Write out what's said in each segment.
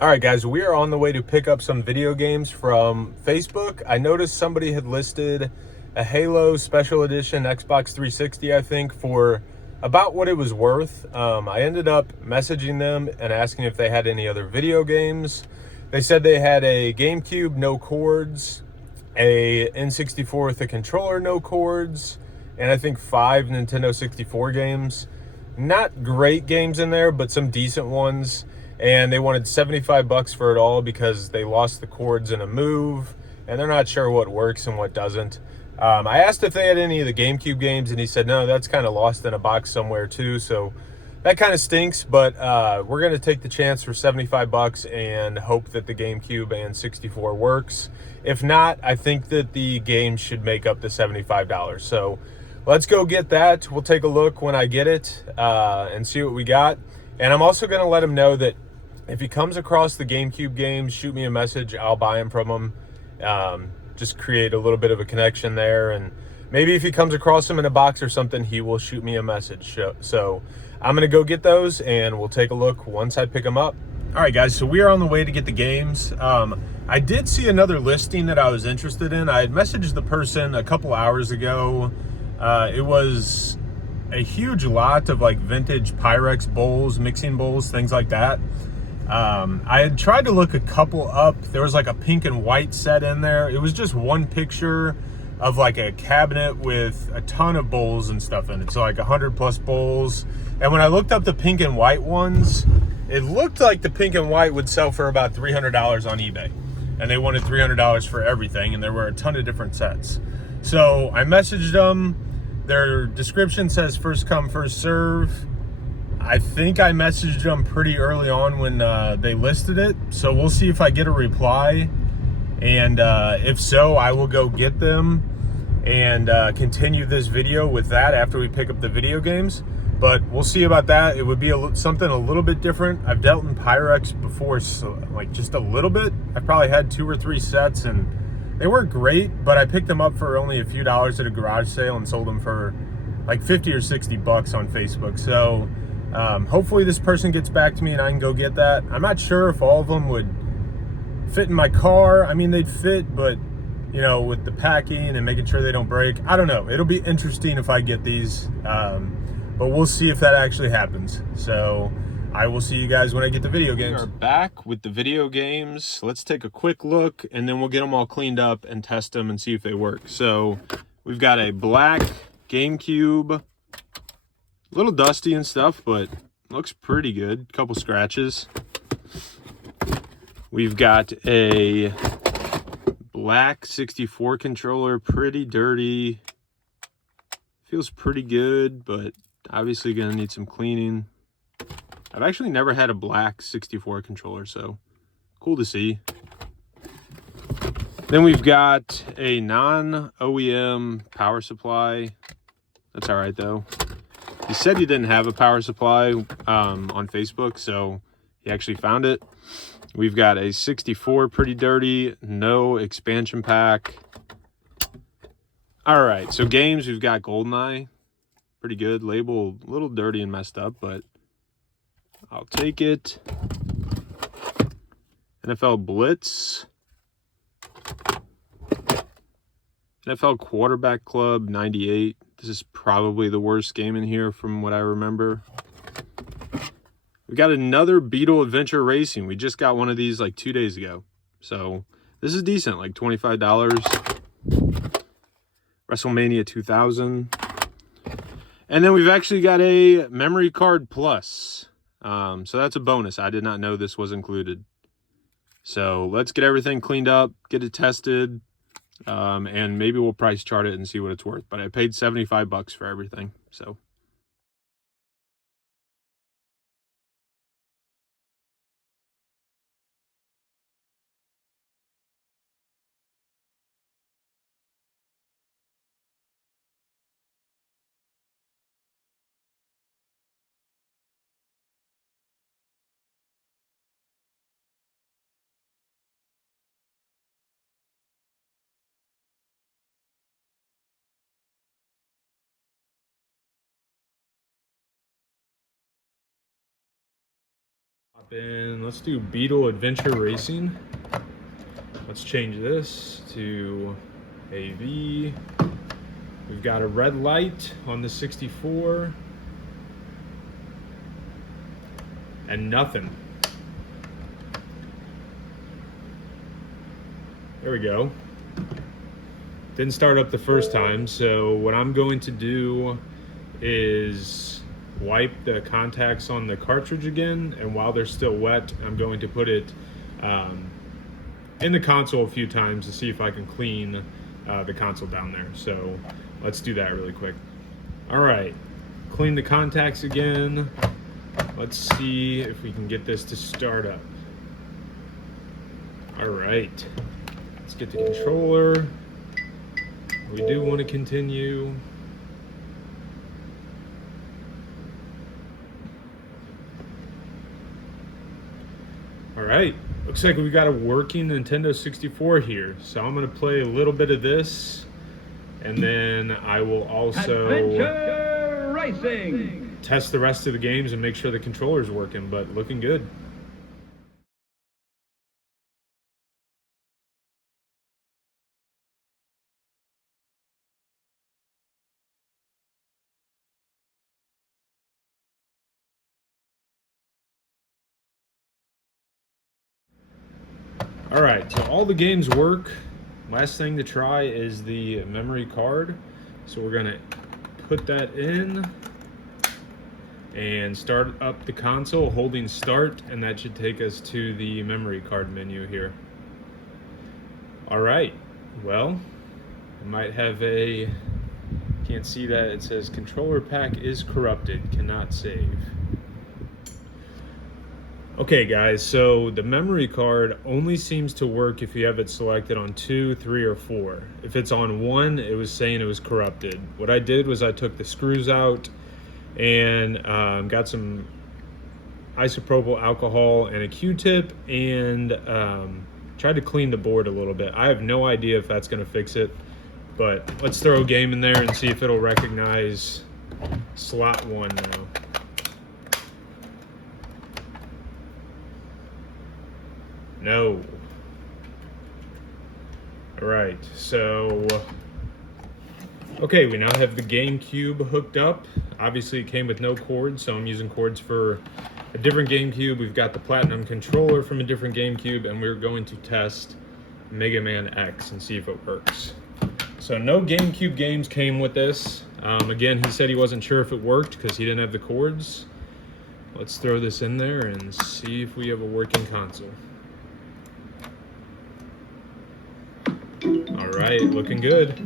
All right, guys, we are on the way to pick up some video games from Facebook. I noticed somebody had listed a Halo Special Edition Xbox 360, I think, for about what it was worth. I ended up messaging them and asking if they had any other video games. They said they had a GameCube, no cords, a N64 with a controller, no cords, and I think 5 Nintendo 64 games. Not great games in there, but some decent ones. And they wanted 75 bucks for it all because they lost the cords in a move and they're not sure what works and what doesn't. I asked if they had any of the GameCube games and he said no, that's kind of lost in a box somewhere too, so that kind of stinks. But we're going to take the chance for 75 bucks and hope that the GameCube and 64 works. If not, I think that the game should make up the $75. So let's go get that. We'll take a look when I get it and see what we got. And I'm also going to let him know that if he comes across the GameCube games, shoot me a message. I'll buy them from him. Just create a little bit of a connection there. And maybe if he comes across them in a box or something, he will shoot me a message. So I'm going to go get those and we'll take a look once I pick them up. All right, guys, so we are on the way to get the games. I did see another listing that I was interested in. I had messaged the person a couple hours ago. It was a huge lot of like vintage Pyrex bowls, mixing bowls, things like that. I had tried to look a couple up. There was like a pink and white set in there. It was just one picture of like a cabinet with a ton of bowls and stuff in it. So like 100 plus bowls. And when I looked up the pink and white ones, it looked like the pink and white would sell for about $300 on eBay. And they wanted $300 for everything. And there were a ton of different sets. So I messaged them. Their description says first come, first serve. I think I messaged them pretty early on when they listed it. So we'll see if I get a reply. And if so, I will go get them and continue this video with that after we pick up the video games. But we'll see about that. It would be something a little bit different. I've dealt in Pyrex before, so like just a little bit. I probably had 2 or 3 sets and they weren't great, but I picked them up for only a few dollars at a garage sale and sold them for like 50 or 60 bucks on Facebook. So hopefully this person gets back to me and I can go get that. I'm not sure if all of them would fit in my car. I mean, they'd fit, but you know, with the packing and making sure they don't break, I don't know. It'll be interesting if I get these, but we'll see if that actually happens. So I will see you guys when I get the video games. We are back with the video games. Let's take a quick look and then we'll get them all cleaned up and test them and see if they work. So we've got a black GameCube, a little dusty and stuff, but looks pretty good. Couple scratches. We've got a black 64 controller, pretty dirty. Feels pretty good, but obviously gonna need some cleaning. I've actually never had a black 64 controller, so cool to see. Then we've got a non-OEM power supply. That's all right though. He said he didn't have a power supply on Facebook, so he actually found it. We've got a 64, pretty dirty, no expansion pack. All right, so games, we've got GoldenEye, pretty good. Label a little dirty and messed up, but I'll take it. NFL Blitz. NFL Quarterback Club 98. This is probably the worst game in here from what I remember. We got another Beetle Adventure Racing. We just got one of these like 2 days ago. So this is decent, like $25. WrestleMania 2000. And then we've actually got a Memory Card Plus. So that's a bonus. I did not know this was included. So let's get everything cleaned up, get it tested, and maybe we'll price chart it and see what it's worth. But I paid 75 bucks for everything. So And let's do Beetle Adventure Racing. Let's change this to AV. We've got a red light on the 64. And nothing. There we go. Didn't start up the first time, so what I'm going to do is wipe the contacts on the cartridge again, and while they're still wet, I'm going to put it in the console a few times to see if I can clean the console down there. So let's do that really quick. All right, clean the contacts again. Let's see if we can get this to start up. All right, let's get the controller. We do want to continue. All right, looks like we got a working Nintendo 64 here. So I'm gonna play a little bit of this, and then I will also Adventure Racing. Test the rest of the games and make sure the controller's working, but looking good. All right, so all the games work. Last thing to try is the memory card. So we're gonna put that in and start up the console holding start, and that should take us to the memory card menu here. All right, well, I might have a, can't see that, it says controller pack is corrupted, cannot save. Okay guys, so the memory card only seems to work if you have it selected on 2, 3, or 4. If it's on 1, it was saying it was corrupted. What I did was I took the screws out and got some isopropyl alcohol and a Q-tip and tried to clean the board a little bit. I have no idea if that's gonna fix it, but let's throw a game in there and see if it'll recognize slot 1 now. No. All right, so, okay, we now have the GameCube hooked up. Obviously it came with no cords, so I'm using cords for a different GameCube. We've got the Platinum controller from a different GameCube, and we're going to test Mega Man X and see if it works. So no GameCube games came with this. Again, he said he wasn't sure if it worked because he didn't have the cords. Let's throw this in there and see if we have a working console. All right, looking good.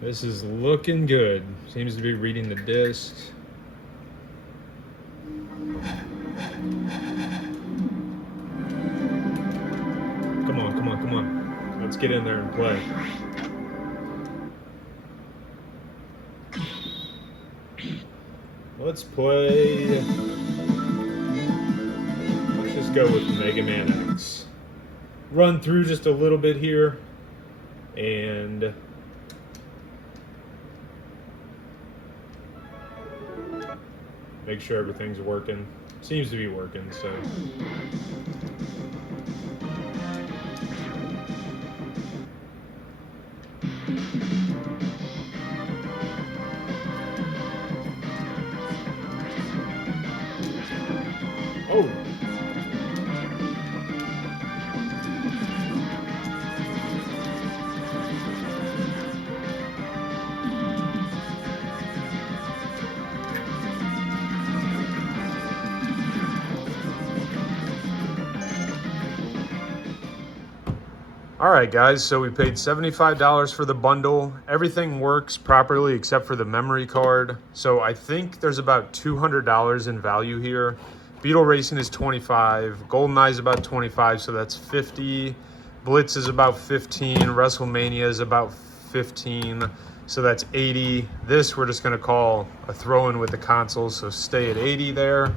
This is looking good. Seems to be reading the discs. Come on, come on, come on. Let's get in there and play. Let's play. Let's go with Mega Man X. Run through just a little bit here and make sure everything's working. Seems to be working, so. Oh. All right, guys, so we paid $75 for the bundle. Everything works properly except for the memory card. So I think there's about $200 in value here. Beetle Racing is $25, GoldenEye is about $25, so that's $50. Blitz is about $15, WrestleMania is about $15, so that's $80. This we're just gonna call a throw-in with the console, so stay at $80 there.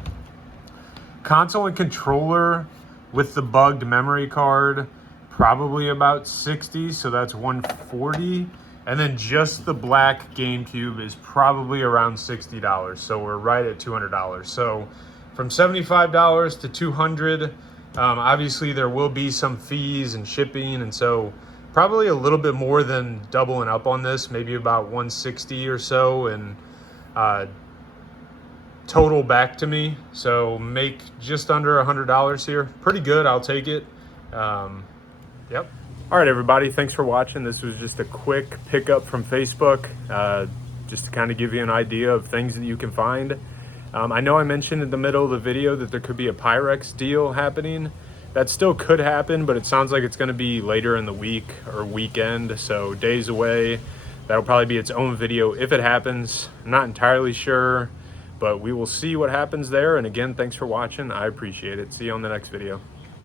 Console and controller with the bugged memory card, probably about $60, so that's $140. And then just the black GameCube is probably around $60. So we're right at $200. So from $75 to $200, obviously there will be some fees and shipping. And so probably a little bit more than doubling up on this, maybe about 160 or so. And total back to me. So make just under $100 here. Pretty good, I'll take it. Yep. All right, everybody, thanks for watching. This was just a quick pickup from Facebook, just to kind of give you an idea of things that you can find. I know I mentioned in the middle of the video that there could be a Pyrex deal happening. That still could happen, but it sounds like it's going to be later in the week or weekend, so days away. That'll probably be its own video if it happens. I'm not entirely sure, but we will see what happens there. And again, thanks for watching. I appreciate it. See you on the next video.